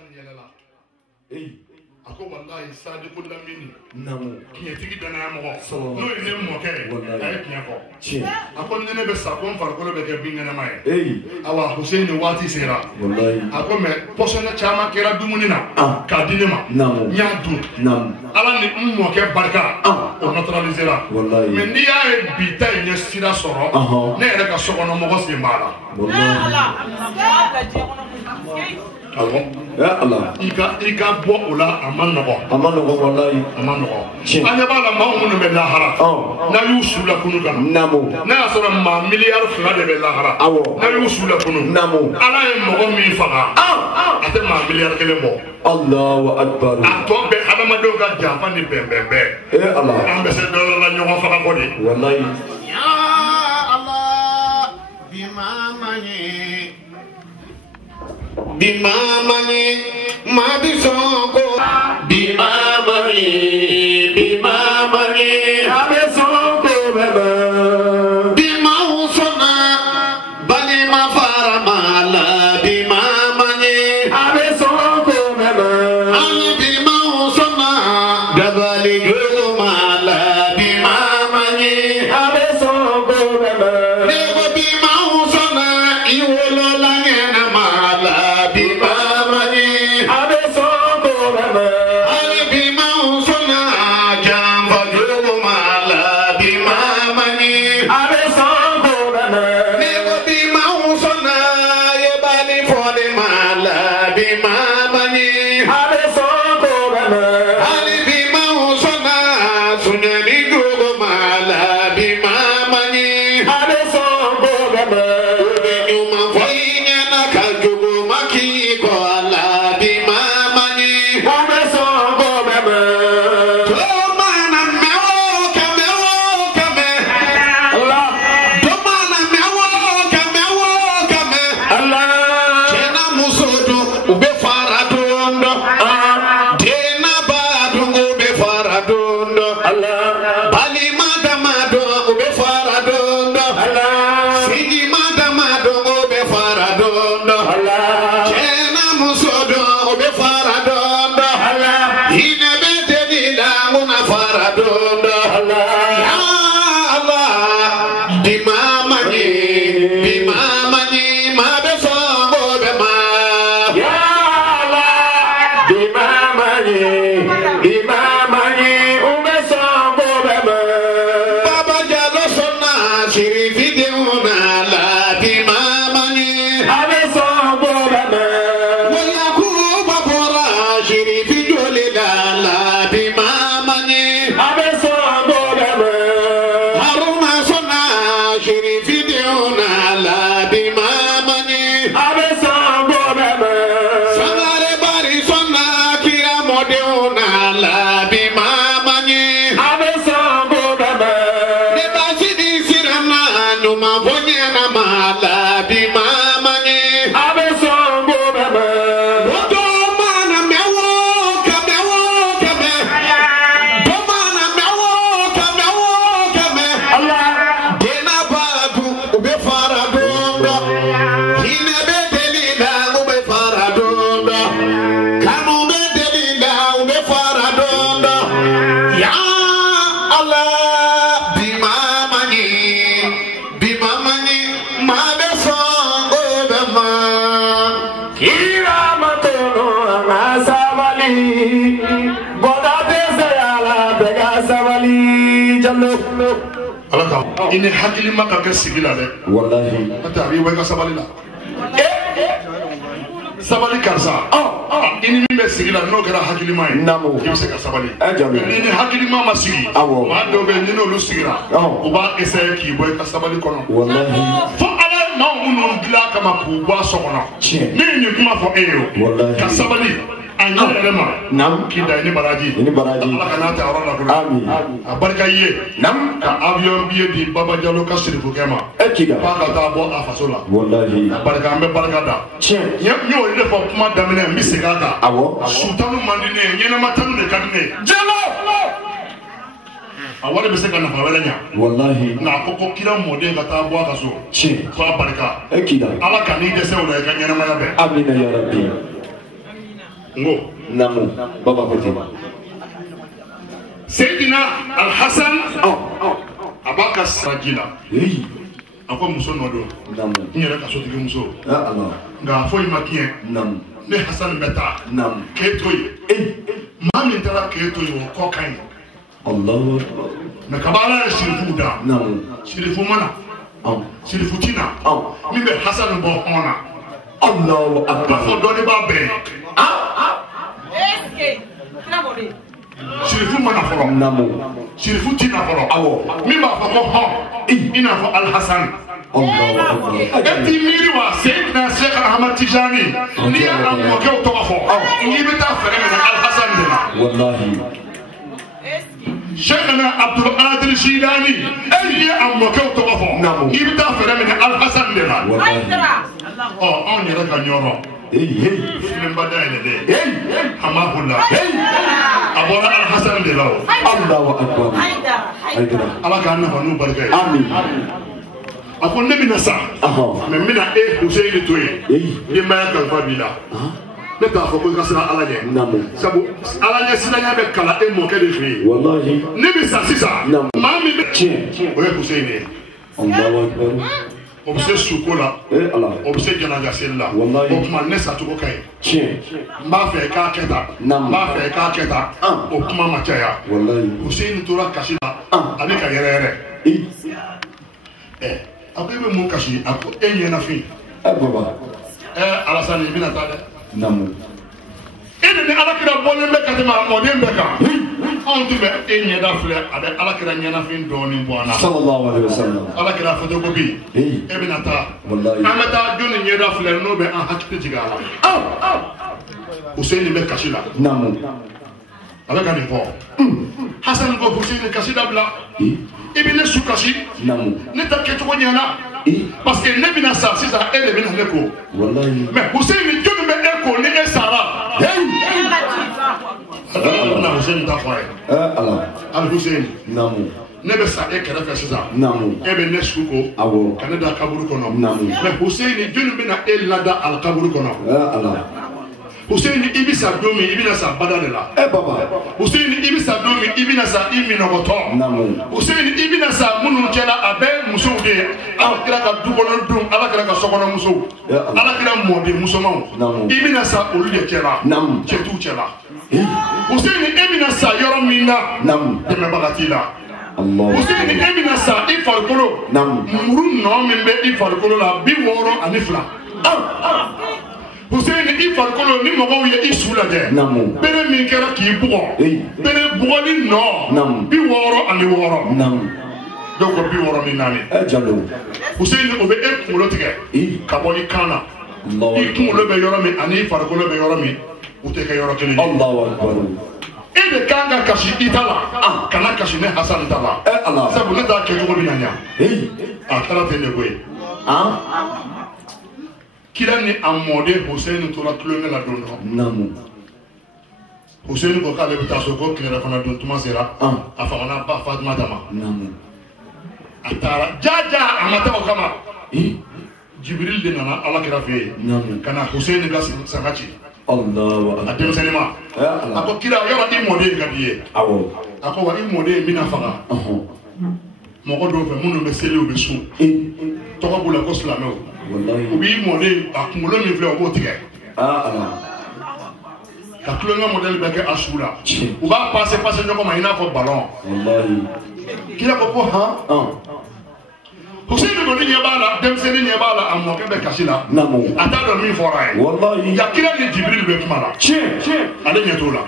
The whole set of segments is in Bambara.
Hassan Yelala. Ako wallahi Sadiqul Lamini. Namu. Kinyetigi dana mo. No ine mo ke. Ay kinyako. Ako nene be sakon farko be ke bingana mai. Awa Hussein wati sera. Wallahi. Ako me posona chama kera dumunina. Ka dinema. Namu. Nyadu. Namu. Ala ni mo ke barka. O naturalisera. Wallahi. Men dia e bita ine sira soro. Ne ere ka sokono mo ko simbala. Wallahi. Allah. Ya Allah. Ika bo ola amanogo. Amanogo wallahi. Amanogo. Anya bala ma umunu be lahara. Na yusula kunu kana. Namu. Na asara ma miliyar fula de be lahara. Awo. Na yusula kunu. Namu. Ala e mogo mi faga. Ate ma miliyar kele mo. Allahu akbar. Ato be adama do ga jafa ni bembe. Allah. Ambassador la nyogo faga ko de. Wallahi. Ya Allah bimamani mabisoko bimamani abesoko bebe bimausona bali mafaramala bimamani abesoko bebe ani bimausona dabali gumala bimamani abesoko bebe nebo bimausona iwolo langena mala bimamani abesoko bebe ani bimausona jamba gumala bimamani abesoko bebe nebo bimausona yebali fode mala bimamani abesoko bebe ani bimausona sunyani gumala bimamani abesoko bebe nyuma voinya na kajugo makiko la bimamani abesoko bebe domana mewo kame Allah domana mewo kame Allah kena musodo ube faradondo dena badungo ube faradondo Allah bali madamado ube faradondo Allah sigi madamado ube faradondo Allah kena musodo ube faradondo Allah ine bedelila una faradondo Allah ya Allah bimamani mabesongo bema ya Allah bimamani ubesongo bema baba jalo sonna shiri videona la bimamani abesongo bema wala kuba bora shiri videole la bimamani abesongo bema haruna sonna shiri videona la bimamani abesongo bema sangare bari sonna kira modeona la bimamani abesongo bema debasidi sirana numa bonyana mala bimamani abesongo bema domana mewo kame domana mewo kame Allah dena badu ube faradondo hine bedelila ube faradondo kanu bedelila ube faradondo ya Allah bimamani mabesongo bema kiramatono amasabali boda bezala bega sabali jallo alaka ini hakili maka ka sigila de Wallahi. ata bi wega sabali la sabali karsa ini min be sigila no kera hakili mai Namu. ibe se ka sabali Ajabi. ni hakili mama sigi Awo. ma do be ni no lu sigira o ba essayer ki boy ka sabali kono Wallahi. fo ala ma munu dila kama ku ba sokono ni ni kuma fo eyo Wallahi. ka sabali anya elema Nam. ki da ni baraji Ini baraji. Allah kana ta arona ko Amin. barka ye Nam. ka avion biye di baba jalo ka sirifu kema Ekida. ba ka ta bo afasola Wallahi. barka ambe barka da Tiens. nyo ile fo kuma damene mi sigata Awo. sultanu mandine nyene matanu de kadine jalo awale be se kana fa wala nya Wallahi. na koko kira mode ka ta bo akaso Tiens. ko barka Ekida. ala kanide se wala ka nyene ma yabe Amina ya Rabbi. ngo namu baba koti Sayyidina Al-Hassan abaka sajila akwa muso nodo namu nyere ka so tigi muso Allah nga fo imakien namu ne Hassan beta namu ketoy mami tara ketoy ko kan Allah na kabala shirifu da namu shirifu mana shirifu tina mi be Hassan bo ona Allahu akbar fo doni ba be eske trabore shirifu mana foro namu shirifu tina foro awo mi ba fo ko ho ina fo Al-Hassan Allahu akbar eti miri wa Sayyidina Sheikh Ahmad Tijani ni am ko to fo ni be ta fere min Al-Hassan dina wallahi Sheikhna Abdul Qadir Shilani ni am ko to fo ni be ta fere min Al-Hassan dina on yera ka nyoro film badai de hamahullah abora Al-Hassan de law Allahu akbar haydara ala ka na honu barka amin akon nabi nasa me mina Hussein toye ni ma ka fabila ne ta fo ko kasra ala je namu sabu ala je sinanya be kala mo ke de fi wallahi nabi sa sisa mami be o Hussein Allahu akbar obse sukola Allah obse janaga sella wallahi okuma nesa to kai chien mba fe ka keta mba fe ka keta okuma machaya wallahi Hussein tora kashila abika yerere akwai mu kashi ako enye na fi baba Alassane ibina ta de namu ene ne alakira bolen be katima modem be ka on tu be enye da fle ade alakira nyana fi doni bona sallallahu alaihi wasallam alakira foto ko bi ibina ta wallahi amata joni nye da fle no be an hakite jigala Hussein be kashila namu alaka ni po Hassan ko Hussein kashida bla ibine su kashi namu ne ta ke to nyana parce que ne bina sa sisa ele bina ne ko wallahi mais Hussein joni be eko ni esara na Hussein ta fa Allah Al-Hussein namu ne be sa e kere fa sisa namu ebe ne suko awo Canada kaburu kono namu mais Hussein joni bina el lada al kaburu kono Allah Hussein ibisa domi ibina sa badala baba Hussein ibisa domi ibina sa imina goto namu Hussein ibina sa munu kela abe muso de ala kira ka dubono dum ala kira ka sokono muso ala kira mode muso maw ibina sa olu de kela nam chetu kela Hussein ibina sa yoro minna nam de me bagatila Allah Hussein ibina sa ifarkolo nam muru no membe ifarkolo la bi woro anifla Hussein ifarkolo ni mogo ye isula de namu bere min kera ki bugo bere bugoli no bi woro ani woro nam donc bi woro ni nani jalo Hussein obe e kumulo tige ka bo ni kana Allah i kumulo be yoro mi ani ifarkolo be yoro mi ute ka yoro kene Allahu akbar e de kanga kashi itala kana kashi ne Hassan tala Allah sabu ne ta ke jogo bi nanya akara te ne boy kila ni amode Hussein tora klonga la dondo namu Hussein ko kale bita so ko kila fana don tuma sera afana ba Fatima tama namu atara jaja amata ko kama Jibril de nana ala kira fe namu kana Hussein ga sangati Allahu akbar adem senema ako kila yaba imode gadiye awo ako wa imode mina faga moko do fe munu be selu be su to ko bula ko slameo wallahi ubi imode akumulo mi vle o botige Allah ka klonga model be ke asura u ba passer nyoko ma ina ko ballon wallahi kila ko ha Hussein ko ni bala dem seni ni bala ammo ke be kasila namu ata do mi fora wallahi ya kila ni Jibril be kumala ale nyetola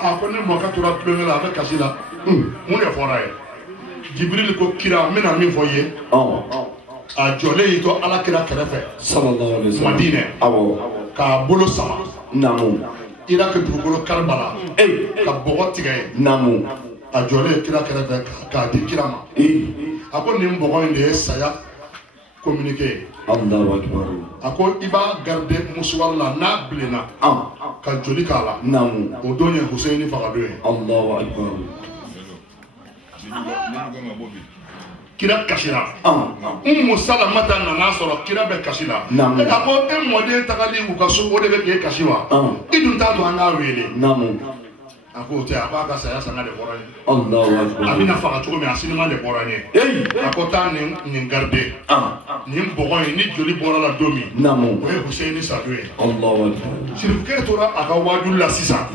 ko ni mo ka tura klonga la be kasila mu ne fora Jibril ko kira mina mi foye a jole yi to ala kira kerefe sallallahu alaihi wasallam Madina awo ka bolo sama namu ira ke dugolo Karbala ka bogo tigay namu a jole kira kerefe ka di kira ma ako ni bogo inde saya communiquer Allahu akbar ako iba garde musuwar la na blena ka joli kala namu o donye Hussein faga doye Allahu akbar kira kasira Salamata nana sɔrɔ kira bɛ kasi la a ko e mɔden tagali u ka so o de bɛ k'e kasi wa i dun t'a dɔn an k'a wele a ko tɛ a b'a ka saya sanga de bɔra ye a bɛna faga cogo min a sinima de bɔra ye a ko taa nin garde nin bɔgɔ in ni joli bɔra la don min o ye Hussein Sado ye sirifukɛ tora a ka wajulu la sisan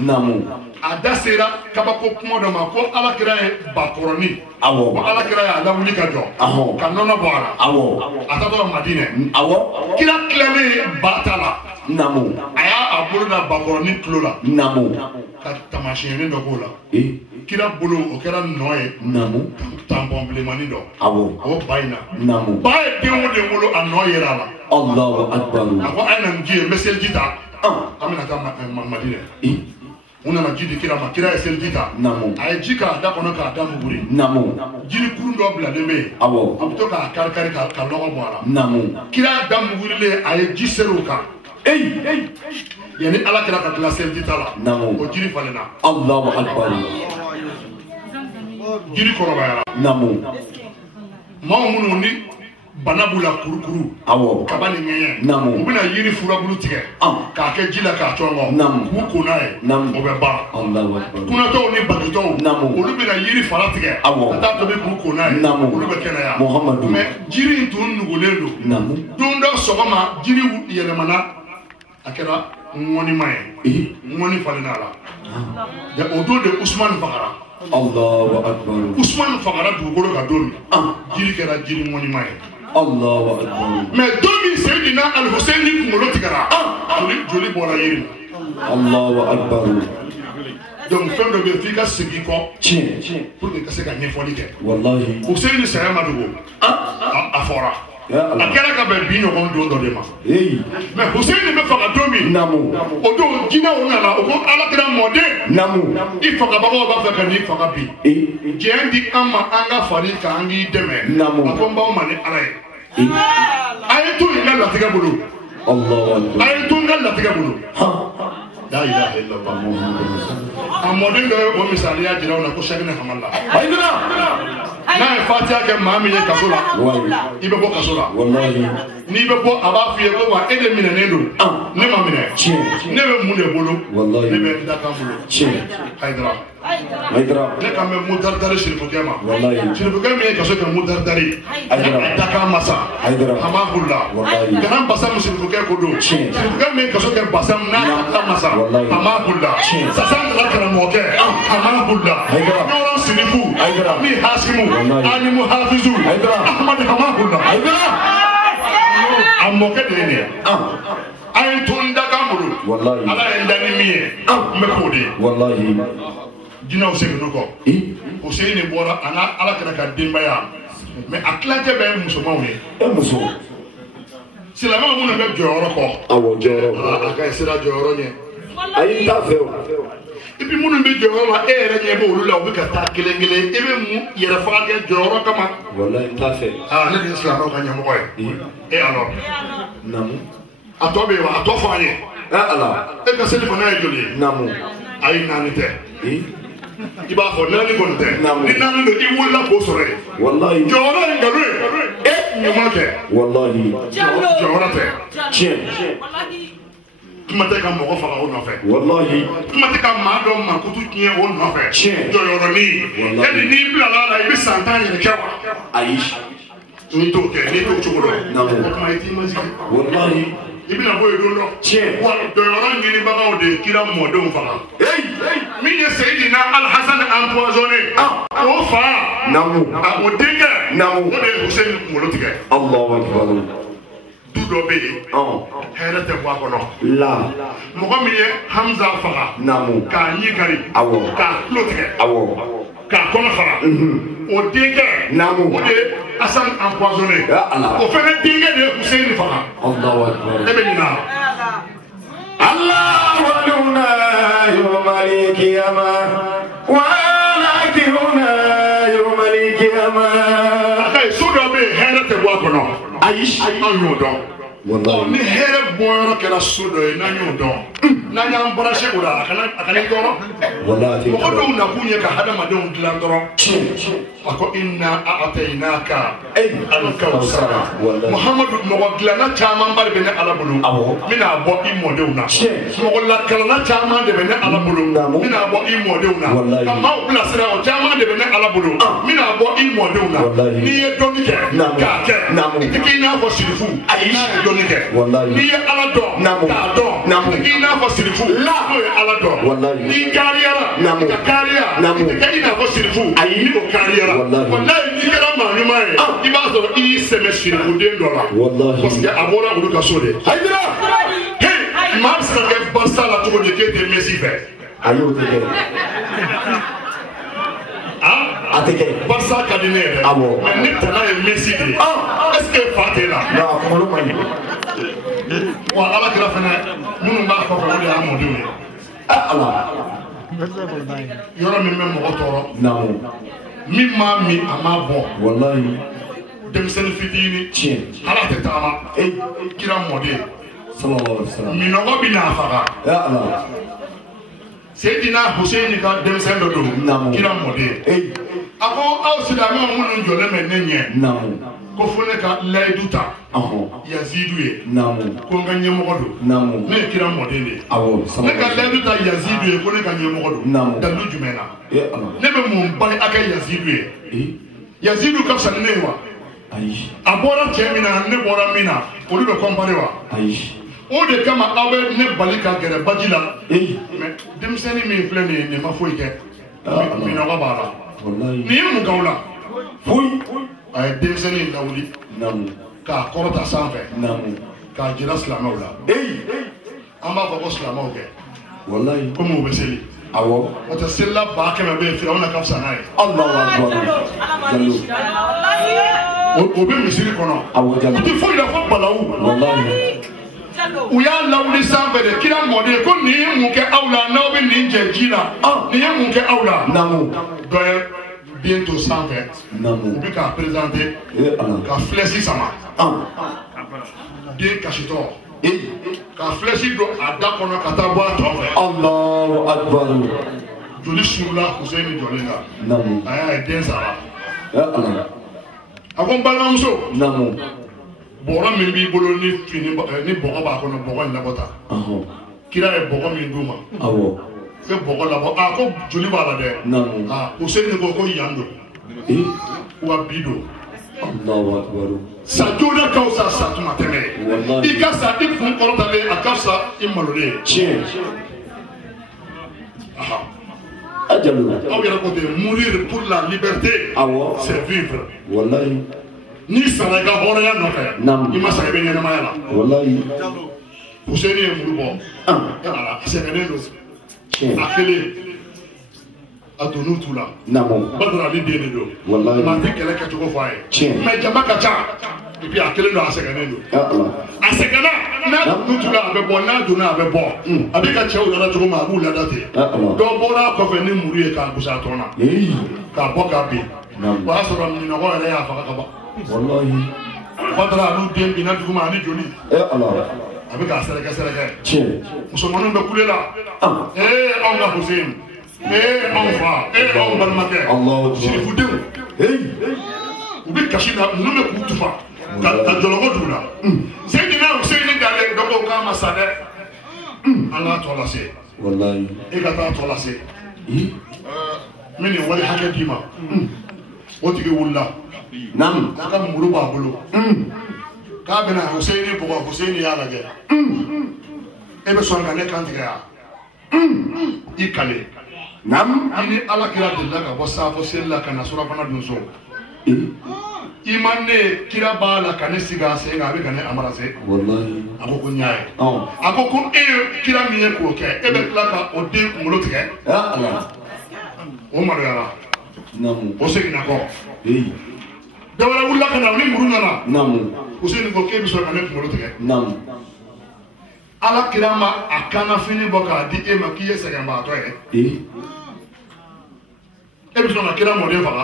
a da sera kabako kuma dɔ ma ko alakira ye bakɔrɔni ko alakira y'a lawuli ka jɔ ka nɔnɔ bɔ a la a taatɔ Madinɛ kira tilalen ba ta la a y'a bolo da bakɔrɔni tulo la ka tamasiyɛnni dɔ k'o la kira bolo o kɛra nɔ ye tampɔn bilenmanin dɔ o ba in na ba ye den o den wolo a nɔ yera a la a ko a ye na nin ji ye n bɛ seliji ta an bɛna taa Madinɛ u nana ji di kira ma kira ye seliji ta a ye ji k'a da kɔnɔ k'a da muguri jiri kurun dɔ bilalen bɛ yen a bɛ to k'a kari-kari ka lɔgɔ bɔ a la kira da mugurilen a ye ji seri o kan yanni ala kira ka tila seliji ta la o jiri falenna jiri kɔrɔbayara maa minnu ni bana b'u la kurukuru kaba ni ŋɛɲɛ u bɛna yiri furabulu tigɛ k'a kɛ ji la k'a cɔngɔ k'u ko n'a ye o bɛ ban kunatɔw ni bagitɔw olu bɛna yiri fara tigɛ ka taa tobi k'u ko n'a ye olu bɛ kɛnɛya mɛ jiri in tun nugulen don don dɔ sɔgɔma jiri yɛlɛmana a kɛra ŋɔnima ye ŋɔni falenna a la o don de Usman fagara Usman fagara dugukolo ka don min jiri kɛra jiri ŋɔnima ye mais don min Seydina Al-Hussein ni kunkolo tigɛra joli bɔra yiri la donc fɛn dɔ bɛ yen f'i ka segin kɔ pour que ka se ka ɲɛfɔli kɛ Hussein ni saya ma dogo a fɔra a kɛra ka bɛn bi ɲɔgɔn don dɔ de ma mais Hussein bɛ faga don min o don jinɛw nana o ko alakira mɔden i fagabagaw b'a fɛ ka n'i faga bi jɛn di an ma an ka fari k'an k'i dɛmɛ a ko n b'aw ma ni ala ye a ye to n ka latigɛ bolo a ye to n ka latigɛ bolo la ilaha illallah a mɔden dɔ ye o misaliya jira u la ko Sɛkine Hamala n'a ye fatiha kɛ maa min ye kaso la i bɛ bɔ kaso la n'i bɛ bɔ a b'a f'i ye ko wa e de minɛnen don ne ma minɛ ne bɛ mun de bolo ne bɛ n dakan bolo Haidara ne kan bɛ Mutaridari Sirifukɛ ma Sirifukɛ min ye kaso kɛ Mutaridari a dakan masa Hamahullah kana Basam Sirifukɛ ko don Sirifukɛ min ye kaso kɛ Basam n'a dakan masa Hamahullah Sasan nana karamɔgɔkɛ Hamahullah Ɲɔgɔn Sirifu min Hasimu Alimu Hafizu Ahmad Hamahullah a mɔkɛ de ye nin ye a ye to n dakan bolo ala ye n da ni min ye n bɛ k'o de ye jinɛw seginna kɔ Hussein bɔra a n'a ala kɛra ka denbaya mais a tilancɛ bɛɛ ye musomanw ye silamɛw minnu bɛ jɔyɔrɔ kɔ a ka sira jɔyɔrɔ ɲɛ ayi t'a fɛ o et puis minnu bɛ jɔyɔrɔ la e yɛrɛ ɲɛ b'olu la u bɛ ka taa kelen kelen e bɛ mun yɛrɛ faga kɛ jɔyɔrɔ kama t'a fɛ ne de ye silamɛw ka ɲɛmɔgɔ ye et alors a tɔ bɛ yen wa a tɔ fɔ an ye e ka seli fana ye joli ye ayi naani tɛ i b'a fɔ naani kɔni tɛ ni naani don i wolola k'o sɔrɔ yen jɔyɔrɔ ye nkalon ye ɲuman tɛ jɔyɔrɔ tɛ kuma tɛ ka mɔgɔ faga o nɔfɛ kuma tɛ ka maa dɔ mankutu tiɲɛ o nɔfɛ jɔyɔrɔnin yali n'i bilala la i bɛ san 10 yɛrɛ kɛ wa ayi n'i t'o kɛ n'i t'o cogo dɔn o tuma i t'i ma sigi i bɛna bɔ yen don dɔ wa jɔyɔrɔ ɲinibagaw de ye kira mɔdenw faga min ye Seydina Al-Hasan empoisonné o fa o denkɛ o de ye Hussein kunkolo tigɛ du dɔ bɛ yen hɛrɛ tɛ bɔ a kɔnɔ mɔgɔ min ye Hamza faga k'a ɲi kari k'a tulo tigɛ k'a kɔnɔ fara o denkɛ o de ye Hasan empoisonné o fana denkɛ de ye Hussein faga e bɛ ɲina Allah waluna yawmal qiyamah wa lakiruna yawmal qiyamah a ka so dɔ bɛ yen hɛrɛ tɛ bɔ a kɔnɔ ayi an y'o dɔn ni hɛrɛ bɔyɔrɔ kɛra so dɔ ye n'an y'o dɔn n'an y'an branché o la a kana tɔɔrɔ mɔgɔ dɔw nakun ye ka hadamadenw dilan dɔrɔn a ko inna a'tainaka al-kawsara Muhamadu mɔgɔ dilanna caman ba de bɛ ne Ala bolo n bɛna bɔ i mɔdenw na mɔgɔ lakalanna caman de bɛ ne Ala bolo n bɛna bɔ i mɔdenw na ka maaw bilasira o caman de bɛ ne Ala bolo n bɛna bɔ i mɔdenw na n'i ye dɔnni kɛ k'a kɛ i tɛ k'i n'a fɔ sirifu ayi n'a ye dɔnni kɛ n'i ye Ala dɔn k'a dɔn i tɛ k'i n'a fɔ sirifu n'o ye Ala dɔn n'i kariyara i ka kariya i tɛ kɛ i n'a fɔ sirifu ayi ni o kariyara walayi n'i kɛra maa ɲuman ye i b'a sɔrɔ i y'i sɛmɛ sirifuden dɔ la parce que a bɔra olu ka so de hayidara maa bɛ se ka kɛ Barça la cogo di k'e tɛ Messi fɛ ayi o tɛ kɛ a tɛ kɛ Barça ka di ne yɛrɛ mais ne tana ye Messi de ye est-ce que fa t'e la kunkolo man ɲi wa Ala kira fɛnɛ minnu b'a kɔfɛ o de y'a mɔdenw ye Ala yɔrɔ min bɛ mɔgɔ tɔɔrɔ min m'a min a m'a bɔ walayi denmisɛnnin fitinin tiɲɛ Ala tɛ tagama kira mɔden minɔgɔ bɛ n'a faga Seydina Hussein ka denmisɛn dɔ don kira mɔden a ko aw silamɛw minnu jɔlen bɛ ne ɲɛ ko fo ne ka layidu ta Yazidu ye ko n ka ɲɛmɔgɔ don ne ye kira mɔden de ye ne ka layidu ta Yazidu ye ko ne ka ɲɛmɔgɔ don dalu jumɛn na ne bɛ mun bange a kɛ Yazidu ye Yazidu ka fisa ni ne ye wa a bɔra cɛ min na ne bɔra min na olu bɛ compare wa o de kama aw bɛ ne bali ka gɛrɛ baji la mais denmisɛnnin min filɛ nin ye nin ma foyi kɛ minɔgɔ b'a la nin ye mun k'aw la foyi a ye denmisɛnnin lawuli k'a kɔrɔta sanfɛ k'a jira silamɛw la an b'a fɔ ko silamɛw kɛ komi u bɛ seli o tɛ selila 100 bɛ yen Firawuna ka fisa n'a ye o bɛ misiri kɔnɔ o tɛ foyi la fo balawu u y'a lawuli sanfɛ de kira mɔden ko nin ye mun kɛ aw la n'aw bɛ nin jɛ ji la nin ye mun kɛ aw la dɔ ye den to sanfɛ u bɛ k'a présenter ka flèche sama den kasitɔ ka flèche don a da kɔnɔ ka taa bɔ a tɔ fɛ Allahu Akbar joli surula Hussein jɔlen la a y'a ye den sara a ko n balimamuso bɔgɔ min b'i bolo ni bɔgɔ b'a kɔnɔ bɔgɔ in labɔ ta kira ye bɔgɔ min d'u ma i bɛ bɔgɔ labɔ a ko joli b'a la dɛ Hussein ko yan don wa bi don sa joona ka fisa sa tuma tɛmɛ i ka sa i kun kɔrɔtalen a ka fisa i malolen aw yɛrɛ ko ten mourir pour la liberté c'est vivre n'i sara i ka hɔrɔnya nɔfɛ i ma sa i bɛ ɲɛnamaya la Hussein ye muru bɔ a sɛgɛnnen don a kelen a donn'u tu la Badru ale den de don maa tɛ kɛlɛ kɛcogo fɔ a ye mais jama ka ca et puis a kelen don a sɛgɛnnen don a sɛgɛnna n'a donn'u tu la a bɛ bɔ n'a donna a bɛ bɔ a bɛ ka cɛw lada cogo min a b'u lada ten dɔ bɔra a kɔfɛ ni muru ye k'a gosi a tɔn na k'a bɔ k'a bin o y'a sɔrɔ minɔgɔ yɛrɛ y'a faga ka ban Badru olu den binna duguma ani joli a bɛ k'a sɛrɛkɛ musomaninw bɛ kule la anw ka Hussein anw fa anw balimakɛ sirifudenw u bɛ kasi la ninnu bɛ k'u tufa ka jɔlɔkɔ d'u la Seydina Hussein dalen dɔ ko k'a ma sa dɛ an k'a tɔ lase e ka taa tɔ lase n bɛ nin wari hakɛ d'i ma o tigi wulila n'a ka muru b'a bolo k'a bɛna Hussein bugɔ Hussein y'a lajɛ e bɛ sɔn ka ne kan tigɛ yan i kale i ni Ala kira delila ka bɔ safo seli la ka na surafana dun so i ma ne kira b'a la ka ne sigi a sen kan a bɛ ka ne embrasser a ko ko n y'a ye a ko ko e ye kira min ye k'o kɛ e bɛ tila ka o den kunkolo tigɛ o maloyara o seginna kɔ dɔ wɛrɛ wulila ka na ni muru nana Hussein ko k'e bɛ sɔn ka ne kunkolo tigɛ Ala kira ma a kana fini bɔ k'a di e ma k'i ye sɛgɛnbaatɔ ye e bɛ sɔn ka kira mɔden faga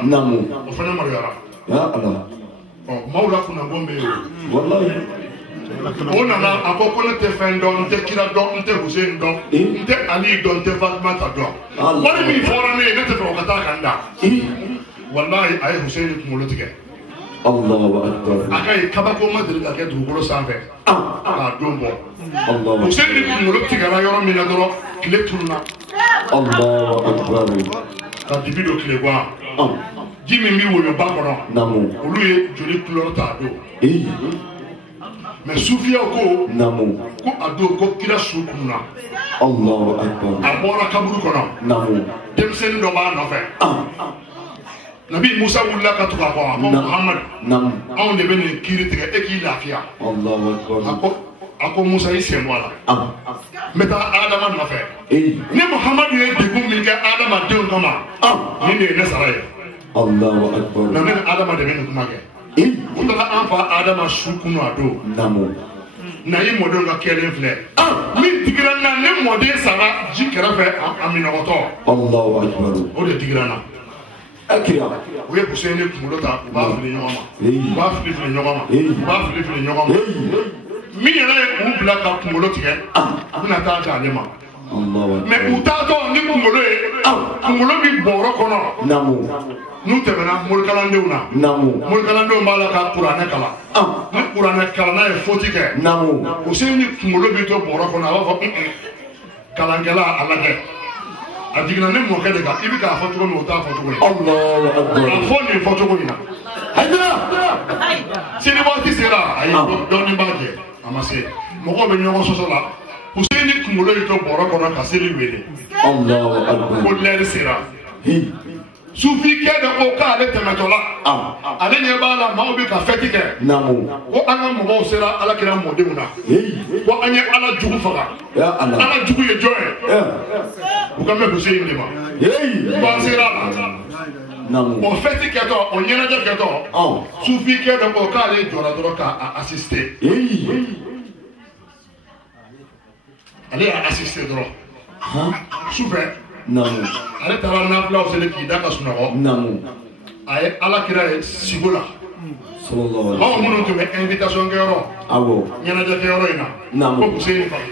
o fana maloyara maaw la kunnabɔ bɛ yen o nana a ko ko ne tɛ fɛn dɔn n tɛ kira dɔn n tɛ Hussein dɔn n tɛ Ali dɔn n tɛ Fatumata dɔn wari min fɔra ne ye ne tɛ fɛ o ka taa ka n da wallahi a ye Hussein kunkolo tigɛ Allahu Akbar. a ka ye kabako ma deli ka kɛ dugukolo sanfɛ k'a don bɔ Hussein kunkolo tigɛra yɔrɔ min na dɔrɔn tile tununa Allahu Akbar. ka dibi don tile gan ji min bɛ woyo ba kɔnɔ olu ye joli couleur ta a don mais sufiyaw ko ko a don ko kira su kunna Allahu Akbar. a bɔra kaburu kɔnɔ denmisɛnnin dɔ b'a nɔfɛ Nabi Musa wulila ka tugu a kɔ a ko Muhammad anw de bɛ nin kiiri tigɛ e k'i lafiya a ko Musa i sen bɔ a la n bɛ taa Adama nɔfɛ ni Muhammadu ye degun min kɛ Adama denw kama nin de ye ne sara ye na ne ni Adama de bɛ nin kuma kɛ u taara an fa Adama su kunu a don na i mɔdenw ka kɛlen filɛ min digira n na ne mɔden sara ji kɛrɛfɛ a minɔgɔtɔ o de digira n na u ye Hussein kunkolo ta u b'a fili ɲɔgɔn ma u b'a fili ɲɔgɔn ma u b'a fili ɲɔgɔn ma min yɛrɛ ye k'u bila ka kunkolo tigɛ a bɛna taa di ale ma mais u taatɔ ni kunkolo ye kunkolo bi bɔrɔ kɔnɔ n'u tɛmɛna morikalandenw na morikalandenw b'a la ka kuranɛ kalan ni kuranɛ kalanna ye foti kɛ Hussein ni kunkolo bi to bɔrɔ kɔnɔ a b'a fɔ kalankɛla a lajɛ a jiginna ne mɔkɛ de kan i bɛ k'a fɔ cogo min o t'a fɔ cogo ye a fɔ nin fɔ cogo in na sini waati sera a ye dɔɔnin b'a jɛ a ma se mɔgɔw bɛ ɲɔgɔn sɔsɔ la Hussein ni kunkolo y'i to bɔrɔ kɔnɔ ka seli wele ko lɛri sera sufikɛ dɔ ko k'ale tɛmɛtɔ la ale ɲɛ b'a la maaw bɛ ka fɛti kɛ ko an ka mɔgɔw sera Alakira mɔdenw na ko an ye Ala jugu faga Ala jugu ye jɔn ye u ka mɛn Hussein de ma ko an sera a la o fɛti kɛtɔ o ɲɛnajɛ kɛtɔ sufikɛ dɔ ko k'ale jɔra dɔrɔn k'a asister ale y'a asister dɔrɔn sufɛ ale taara nafilaw seli k'i da ka sunɔgɔ a ye Alakira ye sigo la maaw minnu tun bɛ invitation kɛyɔrɔ ɲɛnajɛ kɛyɔrɔ in na ko Hussein faga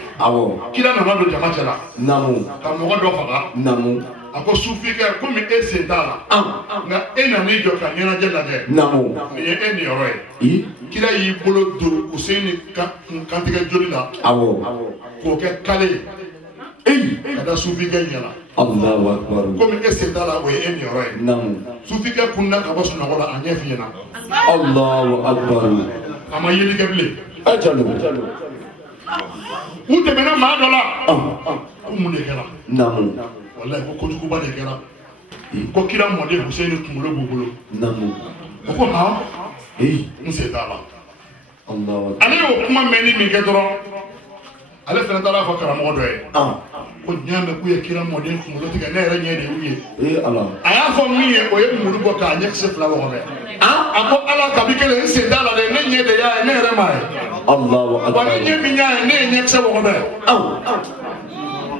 kira nana don jama cɛla ka mɔgɔ dɔ faga a ko sufikɛ komi e sen t'a la nka e nan'i jɔ ka ɲɛnajɛ lajɛ nin ye e niyɔrɔ ye kira y'i bolo don Hussein kantigɛ joli la k'o kɛ kale ka da sufikɛ ɲɛla komi e sen t'a la o ye e niyɔrɔ ye sufikɛ kunna ka bɔ sunɔgɔ la a ɲɛ f'i ɲɛna a ma yeli kɛ bilen u tɛmɛna maa dɔ la ko mun de kɛra wallahi ko kojuguba de kɛra ko kira mɔden Hussein kunkolo b'u bolo o ko n sen t'a la ale y'o kuma mɛnni min kɛ dɔrɔn ale fana taara fɔ karamɔgɔ dɔ ye ko ɲa mɛn k'u ye kira mɔden kunkolo tigɛ ne yɛrɛ ɲɛ de y'u ye a y'a fɔ min ye o ye muru bɔ k'a ɲɛkisɛ fila wɔgɔbɛ a ko Ala kabi kelen n sen t'a la dɛ ne ɲɛ de y'a ye ne yɛrɛ m'a ye wa ne ɲɛ min y'a ye ne ye ɲɛkisɛ wɔgɔbɛ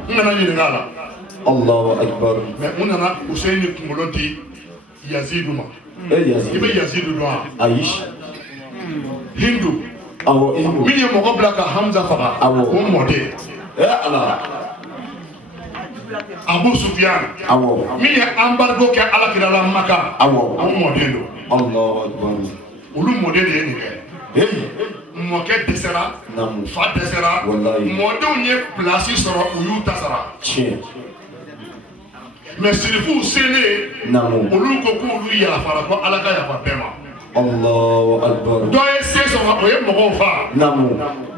n nana ɲininka a la mais u nana Hussein kunkolo di Yazidu ma i bɛ Yazidu dɔn wa Hindu min ye mɔgɔ bila ka Hamza faga o mɔden Abu Sufyan min ye embargo kɛ Alakira la Maka o mɔden don olu mɔden de ye nin kɛ mɔkɛ dɛsɛra fa dɛsɛra mɔdenw ye place sɔrɔ u y'u ta sara mais sirifuw selen olu ko k'olu yafara ko Ala ka yafa bɛɛ ma dɔ ye se sɔrɔ o ye mɔgɔw fa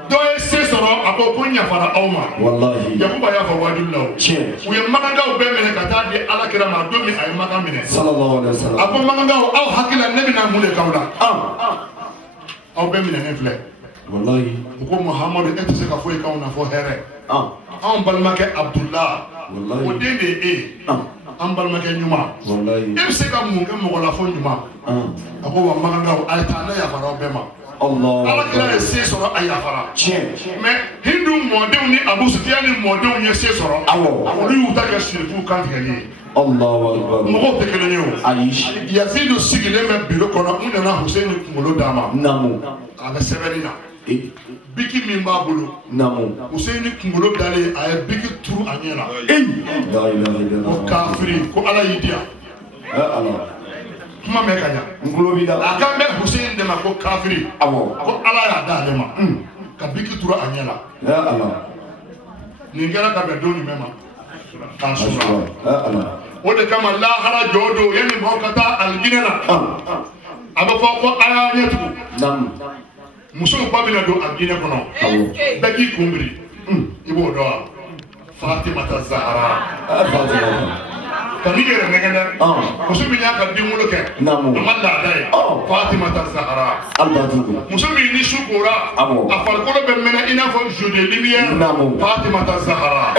dɔ ye se sɔrɔ a ko n yafara aw ma Yakuba y'a fɔ wajibi la u ye makankaw bɛɛ minɛ ka taa di Alakira ma don min a ye makan minɛ a ko makankaw aw hakili la ne bɛna mun de k'aw la aw bɛɛ minɛnen filɛ u ko Muhamadu e tɛ se ka foyi k'anw na fɔ hɛrɛ anw balimakɛ Abdullah o den de ye e an balimakɛ ɲuman e bɛ se ka mun kɛ mɔgɔ la fɔ ɲuman a ko wa makankaw a ye taa ne yafara aw bɛɛ ma Alakira ye se sɔrɔ a yafara mais Hindu mɔdenw ni Abu Sufyan ni mɔdenw ye se sɔrɔ olu y'u ta kɛ sirifuw kantigɛli ye mɔgɔw tɛ kelen ye o Yazidu sigilen bɛ biro kɔnɔ n nana Hussein kunkolo d'a ma a bɛ sɛbɛnni na biki min b'a bolo namu Hussein kunkolo dalen a ye biki turu a ɲɛ la la ilaha illallah ko kafiri ko Ala y'i diya Allah kuma mɛn ka ɲa ngolo bi la a kan bɛ Hussein de ma ko kafiri ko Ala y'a d'ale ma ka biki turu a ɲɛ la Allah nin kɛra ka bɛn don jumɛn ma k'a sura Allah o de kama lahara jɔ don yanni maaw ka taa alijinɛ na a bɛ fɔ ko a y'a ɲɛ tugun namu musow ba bɛna don alijinɛ kɔnɔ bɛɛ k'i kun biri i b'o dɔn wa Fatimata Zahara ka n'i yɛrɛ nɛgɛ dɛ muso min y'a ka denwolo kɛ a ma laada ye Fatimata Zahara muso min ni su kora a farikolo bɛ mɛnɛ i n'a fɔ jeu de lumière Fatimata Zahara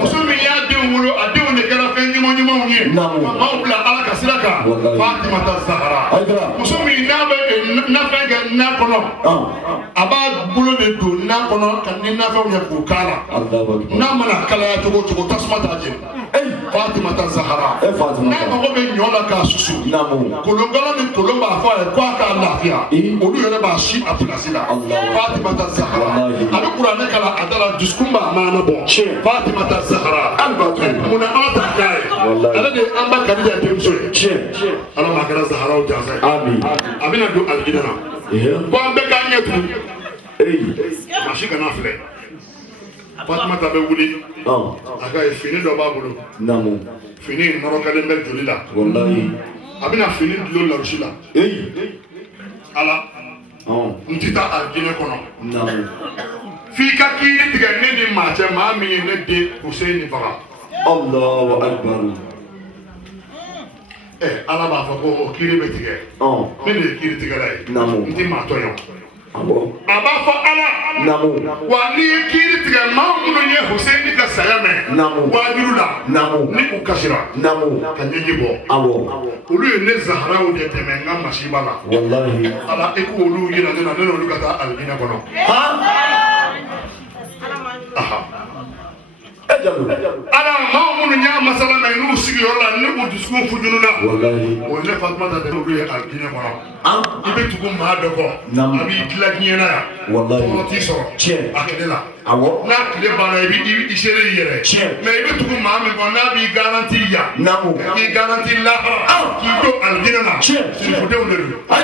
muso min y'a denw wolo a denw de kɛra fɛn ɲuman ye ka maaw bila Ala ka sira kan Fatimata Zahara muso min n'a bɛ nafɛn kɛ na kɔnɔ a b'a bolo de don na kɔnɔ ka ni nafɛnw ye k'o k'a la n'a mana kalaya cogo o cogo tasuma t'a jeni Fatimata Zahara n'a mago bɛ ɲɔ la k'a susu kolonkala ni kolon b'a fɔ a ye k'a k'a lafiya olu yɛrɛ b'a si a pilasi la Fatimata Zahara a bɛ kuranɛ kalan a da la dusukun b'a maana bɔ Fatimata Zahara munna Ala t'a k'a ye ale de ye an ba Kadija denmuso ye Ala m'a kɛra Zaharaw jansa ye a bɛna don alijinɛ na ko an bɛɛ k'an ɲɛ tugun maa si kana filɛ Fatimata bɛ wuli a ka fini dɔ b'a bolo fini in nɔrɔkalen bɛ joli la a bɛna fini dulon larusi la Ala n tɛ taa alijinɛ kɔnɔ f'i ka kiiri tigɛ ne ni maa cɛ maa min ye ne den Hussein faga Allahu Akbar Ala b'a fɔ ko o kiiri bɛ tigɛ ne de ye kiiri tigɛla ye n tɛ maa tɔɲɔ a b'a fɔ Ala wa n'i ye kiiri tigɛ maa minnu ye Hussein ka saya mɛn wajiru la ni u kasira ka ɲɛji bɔ olu ye ne Zaharaw de tɛmɛ n ka masiba la Ala e k'olu yira ne na ne n'olu ka taa alijinɛ kɔnɔ Ala maa minnu y'a masala mɛn n'u sigiyɔrɔ la ni u dusukun fujununa o ye ne Fatumata de olu ye alijinɛ kɔnɔ i bɛ tugu maa dɔ kɔ a b'i dilan diɲɛ na yan tɔɔrɔ t'i sɔrɔ a kɛlɛ la n'a tile banna i seere i yɛrɛ mɛ i bɛ tugu maa min kɔ n'a b'i garanti yan k'i garanti lahara k'i to alijinɛ na sirifudenw de don a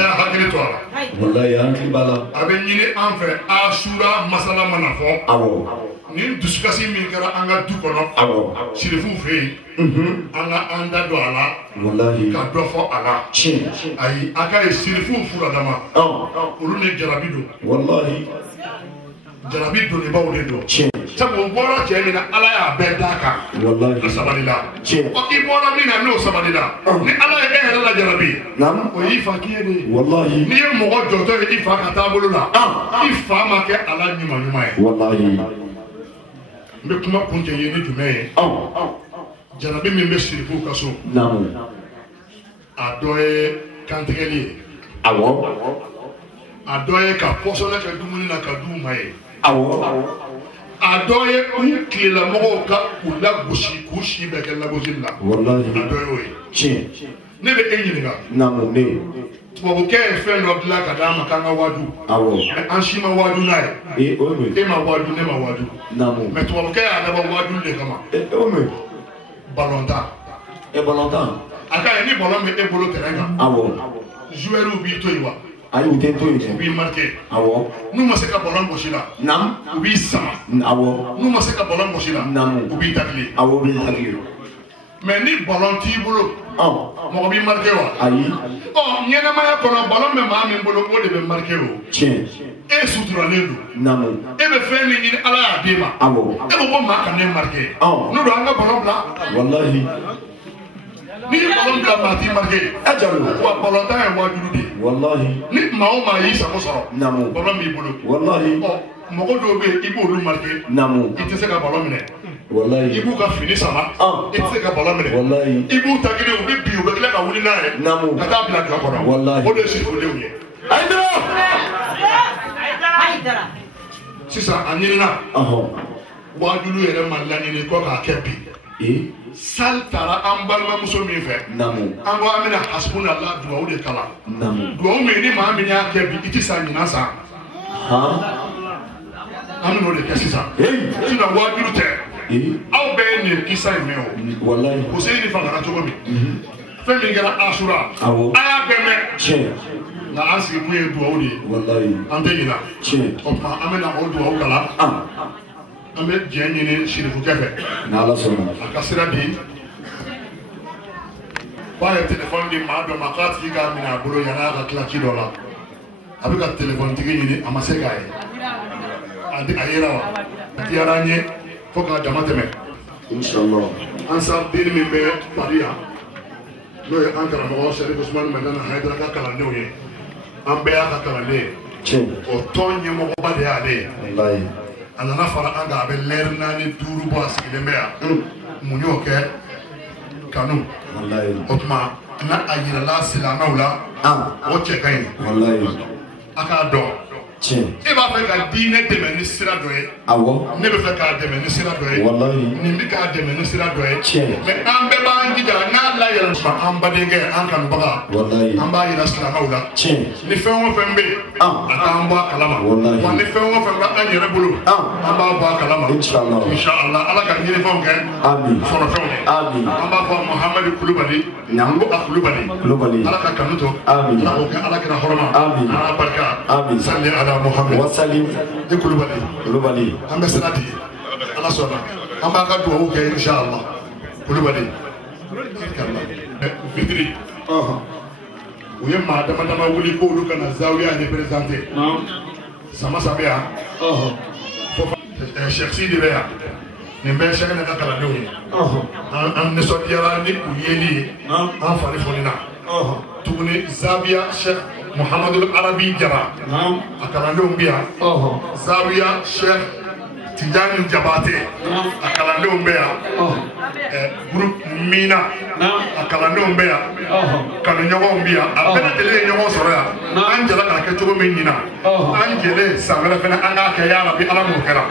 y'a hakili to a la a bɛ ɲini an fɛ Asura masala mana fɔ ni dusukasi min kɛra an ka du kɔnɔ sirifuw fɛ yen an ka an da don a la ka dɔ fɔ a la ayi a ka ye sirifuw furadama olu ni jarabi don jarabi donibaw de don sabu o bɔra cɛ min na Ala y'a bɛɛ d'a kan a sabalila i bɔra min na n'o sabalila ni Ala ye e yɛrɛ la jarabi o y'i fa k'i ye de n'i ye mɔgɔ jɔtɔ ye i fa ka taabolo la i fa ma kɛ Ala ɲuman ye n bɛ kuma kun cɛ ye ni jumɛn ye jarabi min bɛ sirifuw ka so a dɔ ye kantigɛli ye a dɔ ye ka pɔsɔnɛ kɛ dumuni na ka d'u ma ye a dɔ ye u tilelamɔgɔw ka u lagosi k'u si bɛɛ kɛ lagosili la a dɔ y'o ye ne bɛ e ɲininka tubabukɛ ye fɛn dɔ dilan ka d'a ma k'an ka waju mɛ an si ma waju n'a ye e ma waju ne ma waju mɛ tubabukɛ y'a dabɔ waju de kama balɔntan a ka ye ni balɔn bɛ e bolo terrain kan joueurs b'i to yen wa u b'i marqué n'u ma se ka balɔn gosi la u b'i sama n'u ma se ka balɔn gosi la u b'i tacler mais ni balɔn t'i bolo mɔgɔ b'i marqué wa ɲɛnamaya kɔnɔ balɔn bɛ maa min bolo o de bɛ marqué o e suturalen don e bɛ fɛn min ɲini Ala y'a d'e ma e ko maa ka ne marqué n'o don an ka balɔn bila n'i ye balɔn bila maa t'i marqué wa balɔntan ye wajulu de ye ni maa o maa y'i sago sɔrɔ balɔn b'i bolo mɔgɔ dɔw bɛ yen i b'olu marqué i tɛ se ka balɔn minɛ i b'u ka fini sama i tɛ se ka balɔn minɛ i b'u ta kelen u bɛ bin u bɛ tila ka wuli n'a ye ka taa bila jɔ kɔnɔ o de ye sirifudenw ye sisan a ɲinina wajulu yɛrɛ ma laɲini ko k'a kɛ bi sal tara an balimamuso min fɛ an ko an bɛna hasbunallah dugawu de kalan dugawu min ni maa min y'a kɛ bi i tɛ sa ɲinan san an bɛna o de kɛ sisan sinon wajibi tɛ aw bɛɛ ye nin kisa in mɛn o Hussein fangara cogo min fɛn min kɛra Asura a y'a bɛɛ mɛn nka an sigi kun ye dugawu de ye an tɛ ɲina o tuma an bɛna o dugawu kalan an bɛ diɲɛ ɲini sirifukɛ fɛ a ka sira di k'a ye telefɔni di maa dɔ ma k'a tigi k'a minɛ a bolo yan'a ka tila ci dɔ la a bɛ ka telefɔnitigi ɲini a ma se k'a ye a yera wa a diyara an ye fo k'a dama tɛmɛ an san den min bɛ Paris yan n'o ye an karamɔgɔ Sɛrifu Usumani Mɛdɛna Hayidara ka kalandenw ye an bɛɛ y'a ka kalanden ye o tɔn ɲɛmɔgɔba de y'ale ye a nana fara an kan a bɛ lɛri 4-5 bɔ a sigilen bɛ yan mun y'o kɛ kanu o tuma n'a a yirala silamɛw la o cɛ ka ɲi a k'a dɔn e b'a fɛ ka diinɛ dɛmɛ ni sira dɔ ye ne bɛ fɛ k'a dɛmɛ ni sira dɔ ye nin bɛ k'a dɛmɛ ni sira dɔ ye mais an bɛɛ b'an jija n'a layɛlɛma an badenkɛ an kanubaga an b'a yira silamɛw la ni fɛn o fɛn bɛ yen a k'an bɔ a kalama wa ni fɛn o fɛn bɛ an yɛrɛ bolo an b'a bɔ a kalama inshallah ala ka ɲinifɛnw kɛ sɔrɔfɛnw ye an b'a fɔ Muhamadu Kulubali an ko a Kulubali ala ka kanu to ala k'o kɛ ala kɛra hɔrɔma ala barika salli ala Muhammad wasalim ni Kulubali an bɛ sira di ala sɔnna an b'a ka dugawu kɛ inshallah Kulubali fitiri u ye maa dama dama wuli k'olu kana zawiya représenter sama bɛ yan Cheikh Sidi bɛ yan nin bɛɛ Cheikh ne ka kalandenw ye an nisɔndiyara ni u yeli ye an fari fonina tuguni zawiya Cheikh Muhammadu Arabi Jara a kalandenw bɛ yan zawiya Cheikh Tijani Jabate a kalandenw bɛ yan groupe Mina a kalandenw bɛ yan kanuɲɔgɔnw bɛ yan a bɛɛ lajɛlen ye ɲɔgɔn sɔrɔ yan an jɛra k'a kɛ cogo min ɲina an jɛlen san wɛrɛ fɛnɛ an k'a kɛ ya Rabbi ala m'o kɛra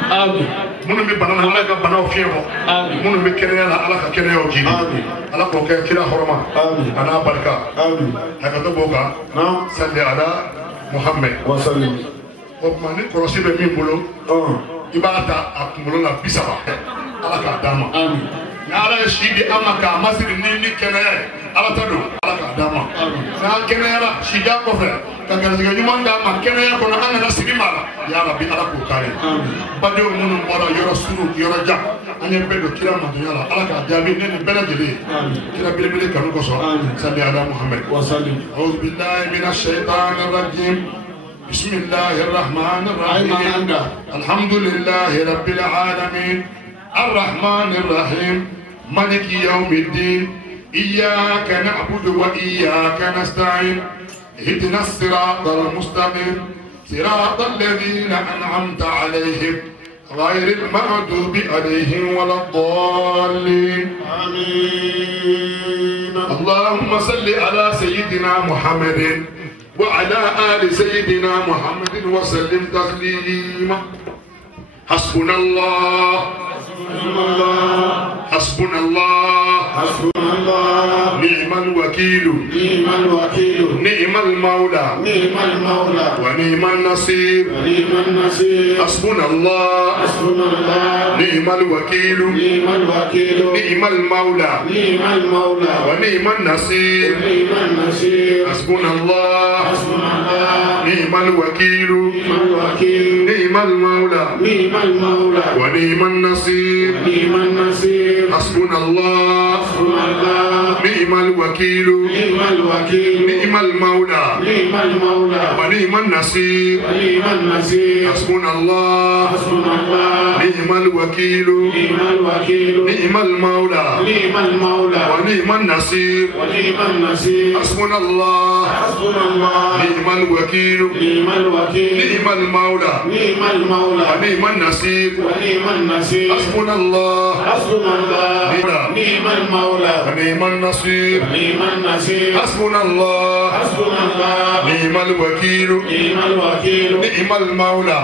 minnu bɛ bana na ala ka banaw fiɲɛ bɔ minnu bɛ kɛnɛya la ala ka kɛnɛyaw jigi ala k'o kɛ kira hɔrɔma a n'a barika hakɛto b'o kan salli ala Muhammad o tuma ni kɔlɔsi bɛ min bolo i b'a ta a kunkolo la 30 ala k'a d'a ma ni ala ye si di an ma k'a masiri ni kɛnɛya ye ala ta don ala k'a d'a ma n'an kɛnɛyara sidiya kɔfɛ ka garijɛgɛ ɲuman d'a ma kɛnɛya kɔnɔ an kana sigi maa la ya Rabbi ala k'o kari badenw minnu bɔra yɔrɔ suru yɔrɔ jan an ye bɛɛ don kira madonya la ala k'a jaabi ne ni bɛɛ lajɛlen ye kira belebele kanu kosɔn salli ala Muhammad a'udhu billahi minash shaitanir rajim بسم الله الرحمن الرحيم الحمد لله رب العالمين الرحمن الرحيم مالك يوم الدين إياك نعبد وإياك نستعين اهدنا الصراط المستقيم صراط الذين أنعمت عليهم غير المغضوب عليهم ولا الضالين آمين اللهم صل على سيدنا محمد وعلى آل سيدنا محمد وسلم تسليما حسبنا الله حسبنا الله نعم الوكيل نعم المولى ونعم النصير حسبنا الله نعم الوكيل نعم المولى ونعم النصير حسبنا الله نعم الوكيل نعم المولى ونعم النصير حسبنا الله نعم الوكيل نعم المولى ونعم النصير حسبنا الله نعم الوكيل نعم المولى ونعم النصير حسبنا الله نعم الوكيل نعم المولى ونعم النصير حسبنا الله نعم المولى ونعم النصير حسبنا الله نعم الوكيل نعم المولى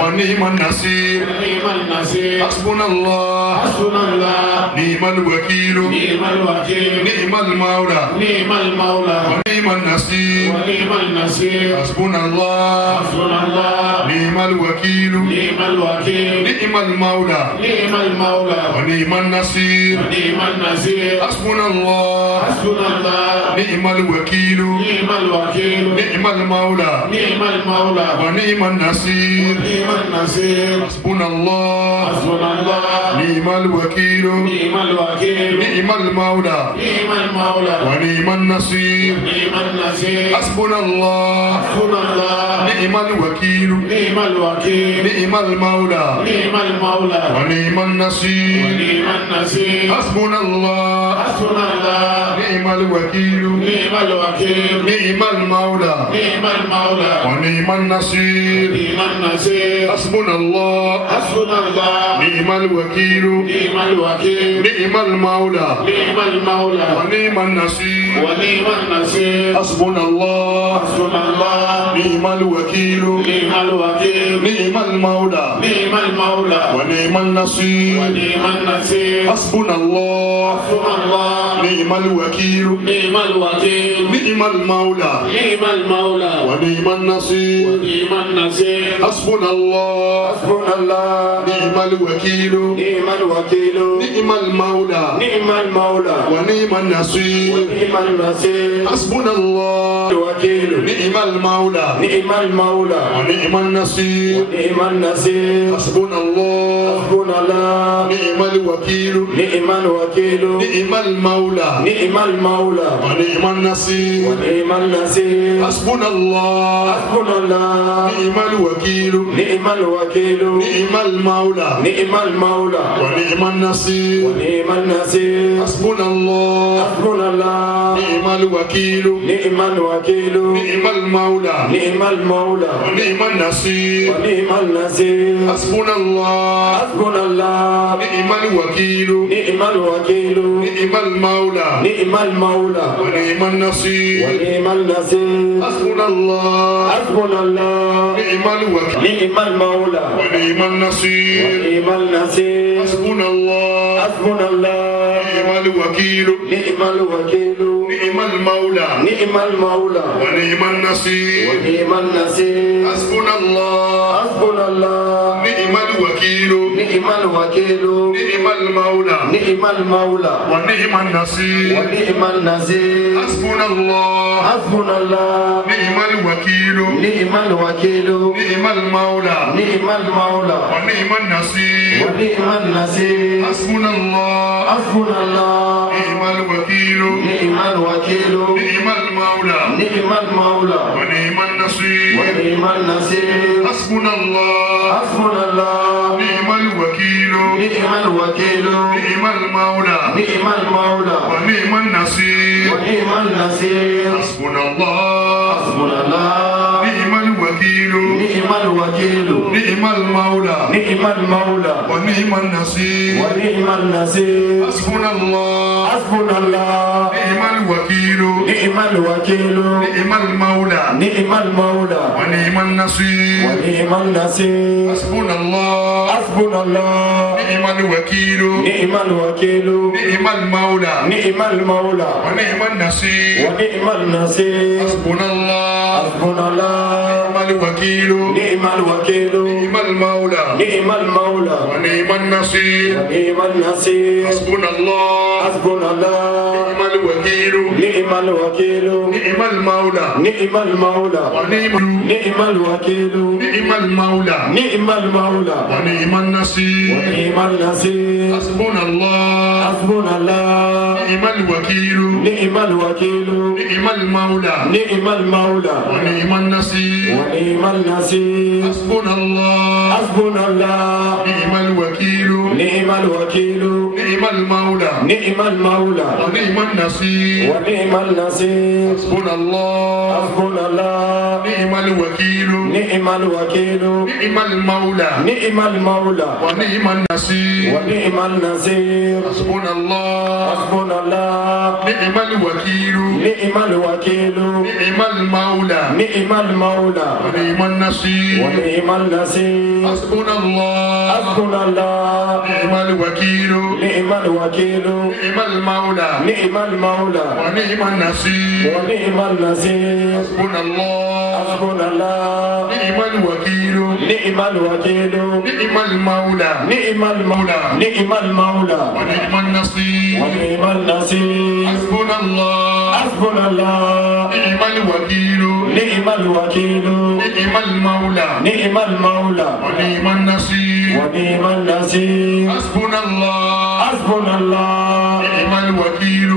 ونعم النصير النصير ونعم النصير حسبنا الله حسبنا الله نعم الوكيل نعم الوكيل نعم المولى نعم المولى ونعم النصير ونعم النصير حسبنا الله حسبنا الله نعم الوكيل نعم الوكيل نعم المولى نعم المولى ونعم النصير ونعم النصير حسبنا الله حسبنا الله نعم الوكيل نعم الوكيل نعم المولى نعم المولى ونعم النصير نعم النصير حسبنا الله حسبنا الله نعم الوكيل نعم الوكيل نعم المولى نعم المولى ونعم النصير نعم النصير حسبنا الله حسبنا الله نعم الوكيل نعم الوكيل نعم المولى نعم المولى ونعم النصير ونعم النصير حسبنا الله حسبنا الله نعم الوكيل نعم الوكيل نعم المولى نعم المولى ونعم النصير نعم النصير حسبنا الله حسبنا الله نعم الوكيل نعم الوكيل نعم المولى نعم المولى ونعم النصير ونعم النصير حسبنا الله حسبنا الله نعم الوكيل نعم الوكيل نعم المولى نعم المولى ونعم النصير ونعم النصير حسبنا الله حسبنا الله نعم الوكيل نعم الوكيل نعم المولى نعم المولى ونعم النصير ونعم النصير حسبنا الله حسبنا الله نعم الوكيل نعم الوكيل نعم المولى نعم المولى ونعم النصير ونعم النصير حسبنا الله الوكيل نعم المولى نعم المولى ونعم النصير نعم النصير حسبنا الله حسبنا الله نعم الوكيل نعم الوكيل نعم المولى نعم المولى ونعم النصير ونعم النصير حسبنا الله حسبنا الله نعم الوكيل نعم الوكيل نعم المولى نعم المولى ونعم النصير ونعم النصير حسبنا الله حسبنا الله نعم الوكيل نعم الوكيل نعم المولى نعم المولى ونعم النصير ونعم النصير حسبنا الله حسبنا الله نعم الوكيل نعم الوكيل نعم المولى نعم المولى ونعم النصير ونعم النصير حسبنا الله حسبنا الله نعم الوكيل نعم المولى ونعم النصير ونعم النصير حسبنا الله حسبنا الله نعم الوكيل نعم الوكيل نعم المولى نعم المولى ونعم النصير ونعم النصير حسبنا الله حسبنا الله نعم الوكيل نعم الوكيل نعم المولى نعم المولى ونعم النصير ونعم النصير حسبنا الله حسبنا الله نعم الوكيل نعم الوكيل نعم المولى نعم المولى ونعم النصير ونعم النصير حسبنا الله حسبنا الله نعم الوكيل نعم الوكيل نعم المولى نعم المولى ونعم النصير ونعم النصير حسبنا الله حسبنا الله نعم الوكيل نعم الوكيل نعم المولى نعم المولى ونعم النصير ونعم النصير حسبنا الله حسبنا الله نعم الوكيل نعم الوكيل نعم المولى نعم المولى ونعم النصير ونعم النصير حسبنا الله حسبنا الله نعم الوكيل نعم الوكيل نعم المولى نعم المولى ونعم النصير ونعم النصير حسبنا الله حسبنا الله نعم الوكيل نعم الوكيل نعم المولى نعم المولى ونعم النصير ونعم النصير حسبنا الله حسبنا الله نعم الوكيل نعم الوكيل نعم المولى نعم المولى ونعم النصير ونعم النصير حسبنا الله حسبنا الله نعم الوكيل نعم الوكيل نعم المولى نعم المولى ونعم نعم الوكيل نعم المولى نعم المولى ونعم النصير ونعم النصير حسبنا الله حسبنا الله نعم الوكيل نعم الوكيل نعم المولى نعم المولى ونعم النصير ونعم النصير حسبنا الله حسبنا الله نعم الوكيل نعم الوكيل نعم نعم المولى نعم المولى ونعم النصير ونعم النصير حسبنا الله حسبنا الله نعم الوكيل نعم الوكيل نعم المولى نعم المولى ونعم النصير ونعم النصير حسبنا الله حسبنا الله نعم الوكيل نعم الوكيل نعم المولى نعم المولى ونعم النصير ونعم النصير حسبنا الله حسبنا الله نعم الوكيل نعم الوكيل نعم المولى نعم المولى ونعم النصير ونعم النصير حسبنا الله حسبنا الله نعم الوكيل نعم الوكيل نعم المولى نعم المولى نعم المولى ونعم النصير ونعم النصير حسبنا الله حسبنا الله نعم الوكيل نعم الوكيل نعم المولى نعم المولى ونعم النصير ونعم النصير حسبنا الله حسبنا الله نعم الوكيل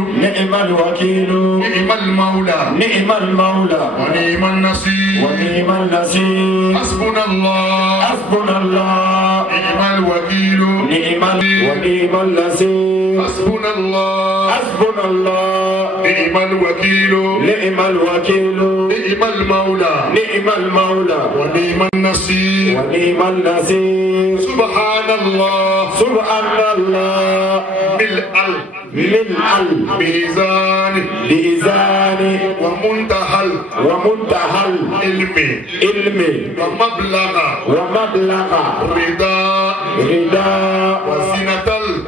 نعم الوكيل نعم المولى نعم المولى ونعم النصير ونعم النصير حسبنا الله حسبنا الله نعم الوكيل نعم ونعم النصير حسبنا الله حسبنا الله نعم الوكيل نعم الوكيل نعم المولى نعم المولى ونعم النصير ونعم النصير سبحان الله سبحان الله ملء ملء الميزان بإذان ومنتهى ومنتهى العلم علم ومبلغ ومبلغ رضا رضا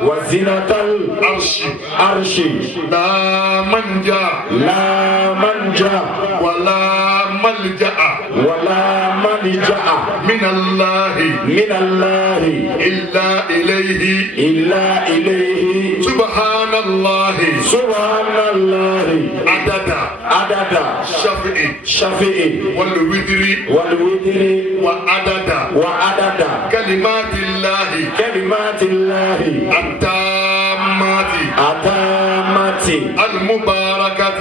وزنة العرش عرش لا منجا لا منجا ولا ملجأ ولا ملجأ من الله إلا إليه سبحان الله عدد شفيع والوتر وعدد كلمات الله التامات المباركة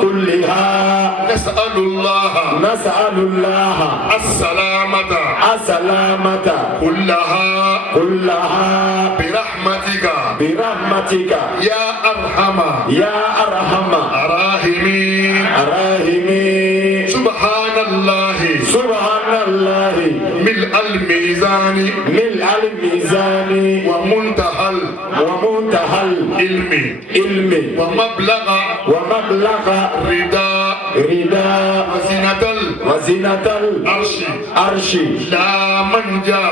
كلها نسأل الله السلامة كلها برحمتك يا أرحم الراحمين سبحان الله ملء الميزان ومنتهى العلم ومبلغ رضا وزنة العرش لا منجا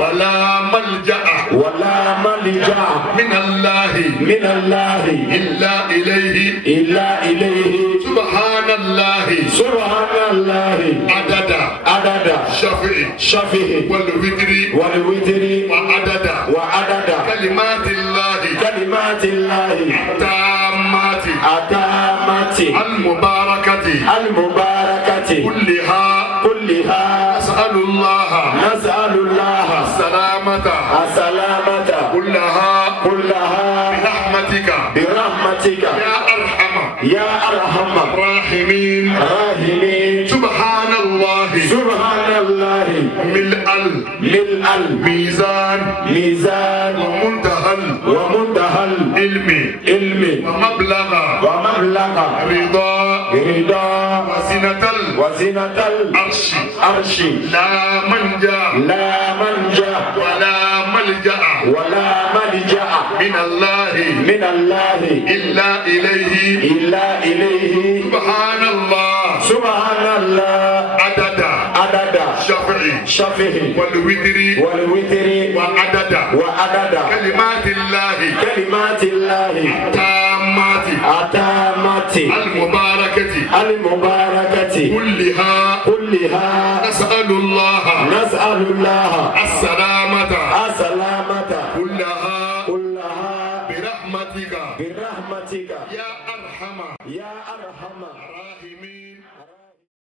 ولا ملجأ من الله إلا إليه سبحان الله عدد شفيع والوتر وعدد كلمات الله التامات المباركة كلها نسأل الله السلامة كلها برحمتك يا أرحم الراحمين سبحان الله ملء الميزان ومنتهى العلم ومبلغ رضا وزنة العرش لا منجا ولا ملجأ من الله إلا إليه سبحان الله عدد شفيع والوتر وعدد كلمات الله التامات المباركة كلها نسأل الله